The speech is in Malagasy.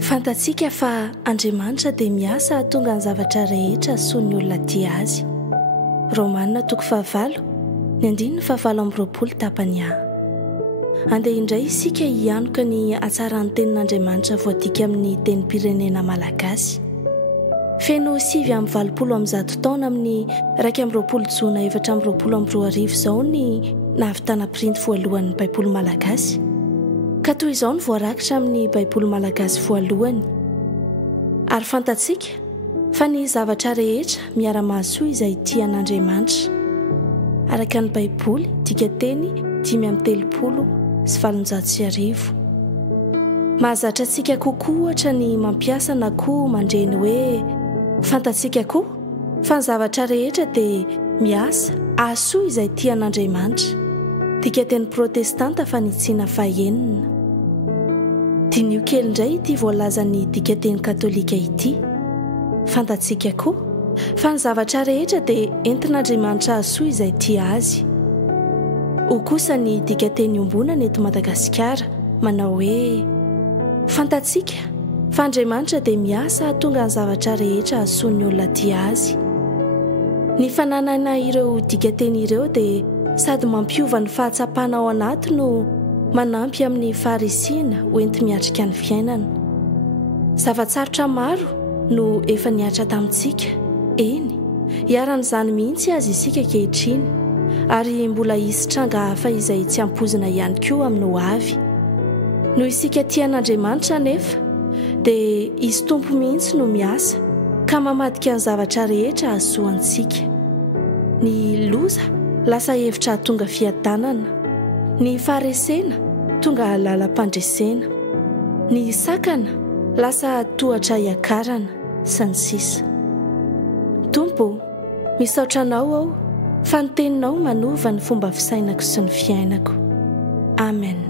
Fantatsika fa Andriamanitra dia miasa hahatonga ny zavatra rehetra soan'ny olona tia azy. Romanina 9:20 tapany A. Andeha indray isika hianoka ny hatsarany tenin'Andriamanitra voadika amin'ny tenim-pirenena malagasy. Feno 7:20 taona amin'ny 2 Jona 2022 izao ny nahavitana printy voalohan'ny Baiboly malagasy. Ka toy izao ny voarakitra amin'ny Baiboly malagasy voalohany. Ary fantatsika fa ny zavatra rehetra miara-mahasoa izay tian'Andriamanitra. Araka ny Baiboly, dikateny 5:30. Mahazatra antsika kokoa ohatra ny mampiasa na koa mandreny hoe fantatsika koa fa ny zavatra rehetra dia miasa hahasoa izay tian'Andriamanitra. Dikateny protestanta fanitsiana fahenina. Dinio kely indray ity voalazan'ny dikateny katolika ity. Fantatsika koa fa ny zavatra rehetra dia entin'Andriamanitra hahasoa izay tia azy. Ho kosa ny dikateny ombonana eto Madagasikara manao hoe fantatsika fa Andriamanitra dia miasa hahatonga ny zavatra rehetra hahasoan'ny olona tia azy. Ny fananana ireo dikateny ireo dia sady mampiova ny fahatsapana ao anaty no manampy amin'ny faharisiana hoenti miatrika ny fiainana. Zavatsarotra maro no efa niatra tamintsika. Eny, hiaran'izany mihitsy azy isika kehitriny, ary mbola hisy tranga hafa izay tsy hampozina ihany koa amin'ny ho avy. No isika tian'Andriamanitra nefa dia izy tompo mihitsy no miasa ka mamadika ny zavatra rehetra hahasoantsika. Ny loza lasa hevitra tonga fiadanana, ny faharesena tonga lalam-pandresena, ny sakana lasa tohatra iakarana sy ny sisa. Tompo, misaotra anao aho fa ny teninao manova ny fomba fisainako sy ny fiainako. Amen.